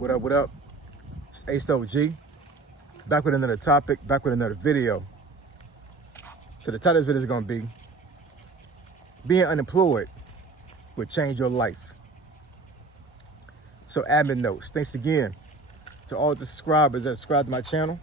What up, what up? It's Ace OG, back with another topic, back with another video. So the title of this video is gonna be, being unemployed would change your life. So admin notes, thanks again to all the subscribers that subscribe to my channel.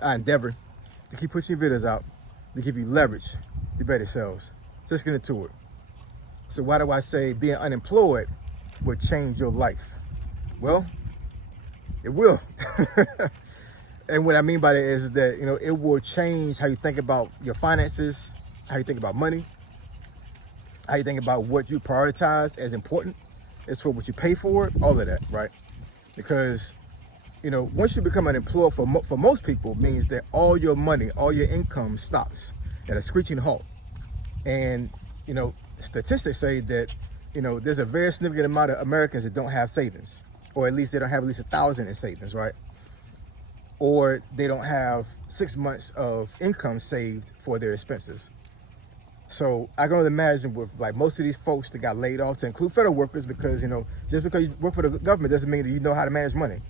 I endeavor to keep pushing videos out to give you leverage to better sales. So let's get into it. So why do I say being unemployed would change your life? Well, it will. And what I mean by that is that, it will change how you think about your finances, how you think about money, how you think about what you prioritize as important, as for what you pay for it, all of that, right? Because, once you become unemployed, for most people, means that all your money, all your income stops at a screeching halt. And, statistics say that, there's a very significant amount of Americans that don't have savings, or at least they don't have at least 1,000 in savings, right? Or they don't have 6 months of income saved for their expenses. So I can only imagine with like most of these folks that got laid off, to include federal workers, because, just because you work for the government doesn't mean that you know how to manage money.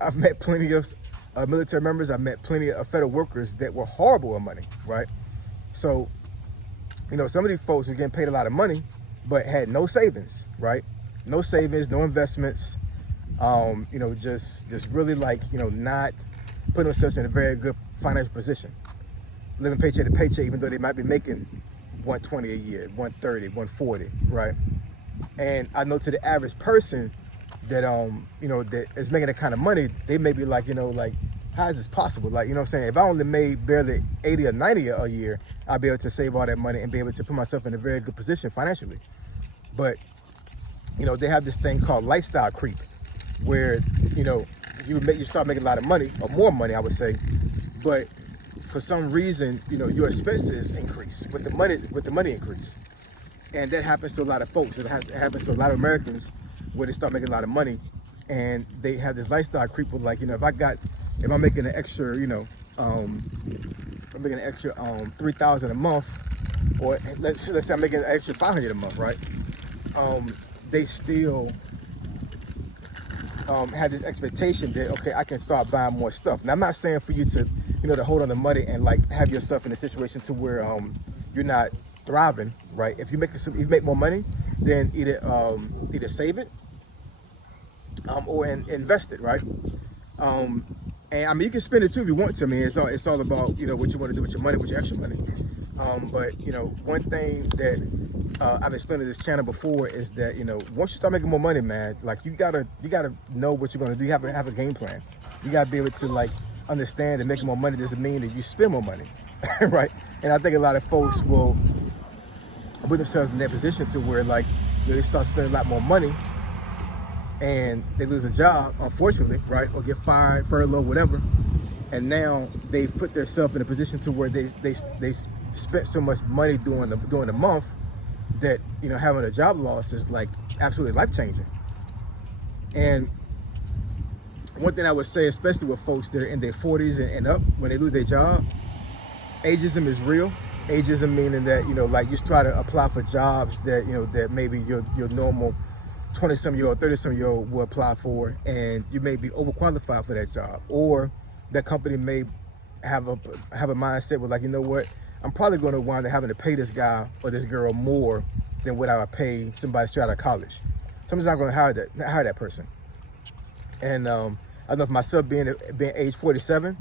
I've met plenty of military members. I've met plenty of federal workers that were horrible with money, right? So, some of these folks were getting paid a lot of money, but had no savings, right? No savings, no investments. Just really not putting themselves in a very good financial position, living paycheck to paycheck, even though they might be making $120 a year, $130, $140, right? And I know to the average person that that is making that kind of money, they may be like, how is this possible? Like, what I'm saying? If I only made barely 80 or 90 a year, I'd be able to save all that money and be able to put myself in a very good position financially. But they have this thing called lifestyle creep, where you start making a lot of money, or more money, I would say, but for some reason your expenses increase with the money increase. And that happens to a lot of folks. It happens to a lot of Americans, where they start making a lot of money and they have this lifestyle creep with, like, if I'm making an extra, I'm making an extra $3,000 a month, or let's say I'm making an extra $500 a month, right? They still have this expectation that, okay, I can start buying more stuff. Now, I'm not saying for you to, to hold on to money and like have yourself in a situation to where you're not thriving, right? If you make more money, then either save it or invest it, right? And I mean, you can spend it too if you want to. I mean, it's all about what you want to do with your money, with your extra money. But one thing that I've explained to this channel before is that once you start making more money, man, like you gotta know what you're gonna do. You have to have a game plan. You gotta be able to like understand that making more money doesn't mean that you spend more money, right? And I think a lot of folks will put themselves in that position to where like they start spending a lot more money, and they lose a job, unfortunately, right? Or get fired, furloughed, whatever. And now they've put themselves in a position to where they spent so much money during the month that having a job loss is like absolutely life-changing. And one thing I would say, especially with folks that are in their 40s and up, when they lose their job, ageism is real. Ageism meaning that like you try to apply for jobs that that maybe your normal 20-some-year-old, 30-some-year-old will apply for, and you may be overqualified for that job, or that company may have a mindset with like, what, I'm probably going to wind up having to pay this guy or this girl more than what I would pay somebody straight out of college. Somebody's not going to hire that person. And I know for myself, being age 47,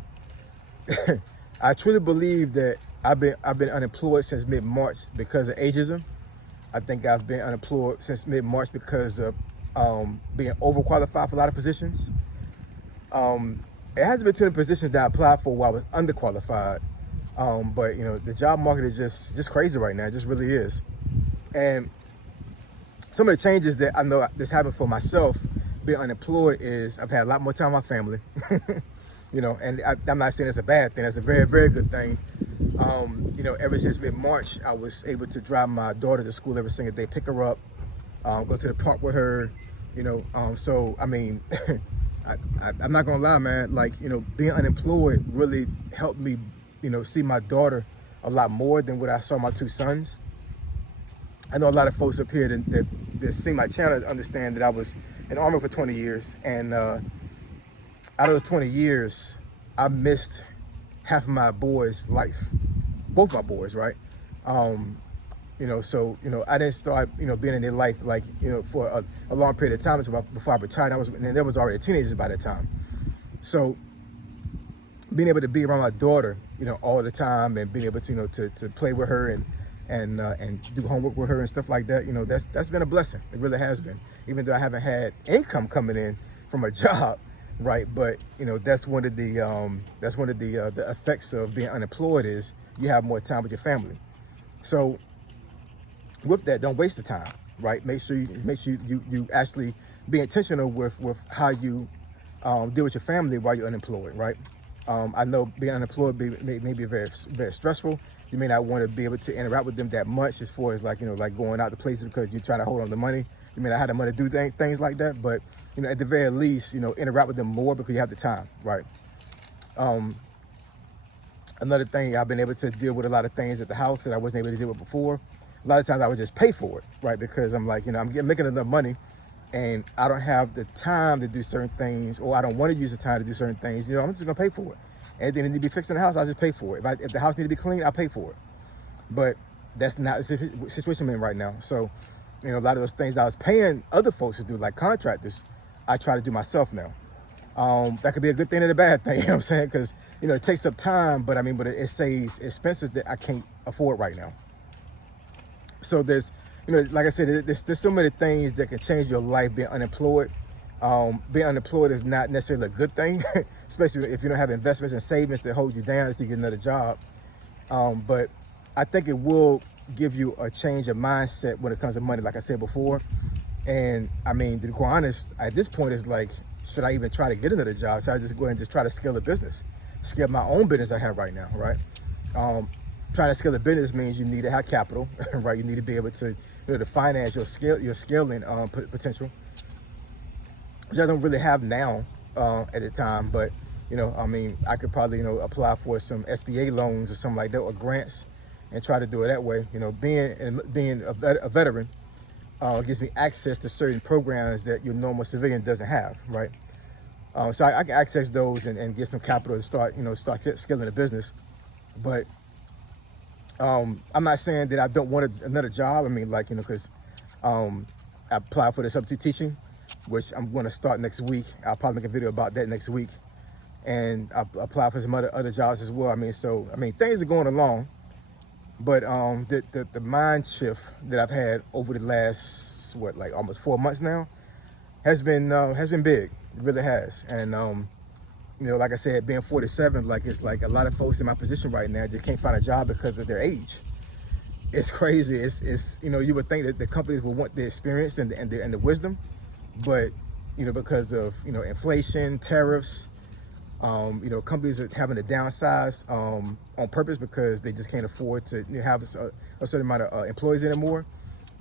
I truly believe that I've been unemployed since mid-March because of ageism. I think I've been unemployed since mid-March because of being overqualified for a lot of positions. It hasn't been too many positions that I applied for while I was underqualified. But the job market is just crazy right now. It just really is. And some of the changes that I know that's happened for myself being unemployed is I've had a lot more time with my family. And I'm not saying it's a bad thing. It's a very, very good thing. Ever since mid-March, I was able to drive my daughter to school every single day, pick her up, go to the park with her, so I mean, I'm not gonna lie, man, like, being unemployed really helped me, see my daughter a lot more than what I saw my two sons. I know a lot of folks up here that see my channel understand that I was in the Army for 20 years, and out of those 20 years, I missed half of my boys' life, both my boys, right? So I didn't start being in their life like for a long period of time before I retired. And there was already teenagers by that time. So being able to be around my daughter, all the time, and being able to to play with her and do homework with her and stuff like that, that's been a blessing. It really has been. Even though I haven't had income coming in from a job, right? But that's one of the effects of being unemployed is you have more time with your family. So with that, don't waste the time, right? Make sure you actually be intentional with how you deal with your family while you're unemployed, right? I know being unemployed may be very, very stressful. You may not want to be able to interact with them that much as far as like going out to places because you're trying to hold on to money. You may not have the money to do things like that, but at the very least, interact with them more because you have the time, right? Another thing, I've been able to deal with a lot of things at the house that I wasn't able to deal with before. A lot of times I would just pay for it, right? Because I'm like, I'm making enough money and I don't have the time to do certain things, or I don't want to use the time to do certain things. I'm just gonna pay for it. And then it need to be fixed in the house, I'll just pay for it. If the house need to be cleaned, I'll pay for it. But that's not the situation I'm in right now. So, a lot of those things I was paying other folks to do, like contractors, I try to do myself now. That could be a good thing and a bad thing, what I'm saying? Because, it takes up time, but it saves expenses that I can't afford right now. So there's, like I said, there's so many things that can change your life being unemployed. Being unemployed is not necessarily a good thing, especially if you don't have investments and savings that hold you down until you get another job. But I think it will give you a change of mindset when it comes to money, like I said before. And to be quite honest, at this point, it's like, should I even try to get another job? Should I just go ahead and just try to scale the business? Scale my own business I have right now, right? Trying to scale a business means you need to have capital, right? You need to be able to, to finance your scaling potential, which I don't really have now at the time. But I could probably apply for some SBA loans or something like that, or grants, and try to do it that way. Being a veteran gives me access to certain programs that your normal civilian doesn't have, right? So I can access those and get some capital to start scaling the business. But I'm not saying that I don't want another job. Because I applied for the substitute teaching, which I'm going to start next week. I'll probably make a video about that next week. And I applied for some other jobs as well. Things are going along. But the mind shift that I've had over the last, almost 4 months now, has been big. It really has. And like I said, being 47, it's like a lot of folks in my position right now just can't find a job because of their age. It's crazy. It's you would think that the companies would want the experience and the wisdom, but because of inflation, tariffs, companies are having to downsize on purpose because they just can't afford to have a certain amount of employees anymore.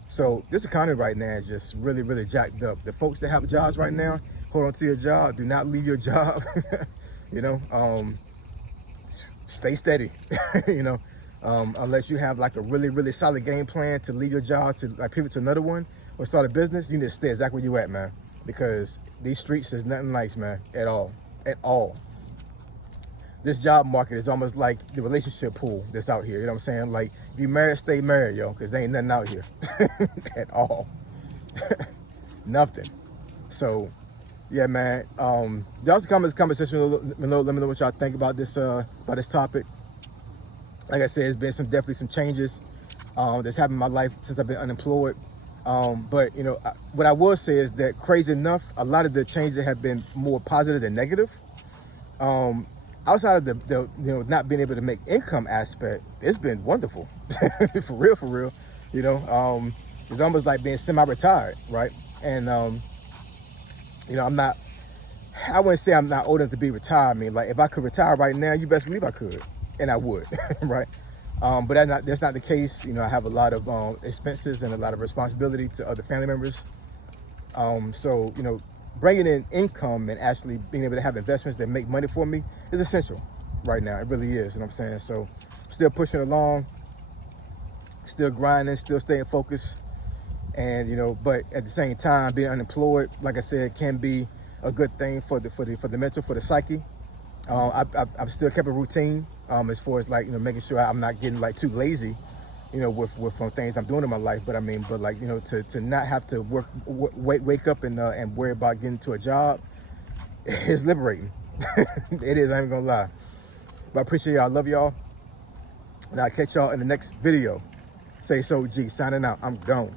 So this economy right now is just really, really jacked up. The folks that have jobs right now, hold on to your job. Do not leave your job. Stay steady. Unless you have a really, really solid game plan to leave your job to pivot to another one or start a business, you need to stay exactly where you at, man. Because these streets is nothing nice, man, at all. This job market is almost like the relationship pool that's out here. You know what I'm saying? Like, if you married, stay married, yo, because there ain't nothing out here at all. Nothing. So, yeah, man. Y'all come in this conversation. Let me know what y'all think about this topic. Like I said, it's been definitely some changes that's happened in my life since I've been unemployed. But what I will say is that, crazy enough, a lot of the changes have been more positive than negative. Outside of the not being able to make income aspect, it's been wonderful. for real. It's almost like being semi-retired, right? And I wouldn't say I'm not old enough to be retired. If I could retire right now, you best believe I could, and I would, right? But that's not the case. I have a lot of expenses and a lot of responsibility to other family members. So bringing in income and actually being able to have investments that make money for me is essential right now. It really is, you know what I'm saying? So still pushing along, still grinding, still staying focused. And but at the same time, being unemployed, like I said, can be a good thing for the mental, for the psyche. I've still kept a routine, as far as like making sure I'm not getting like too lazy, with things I'm doing in my life. But like to not have to wake up and worry about getting to a job is liberating. It is. I ain't gonna lie. But I appreciate y'all. I love y'all, and I'll catch y'all in the next video. Say so, G. Signing out. I'm gone.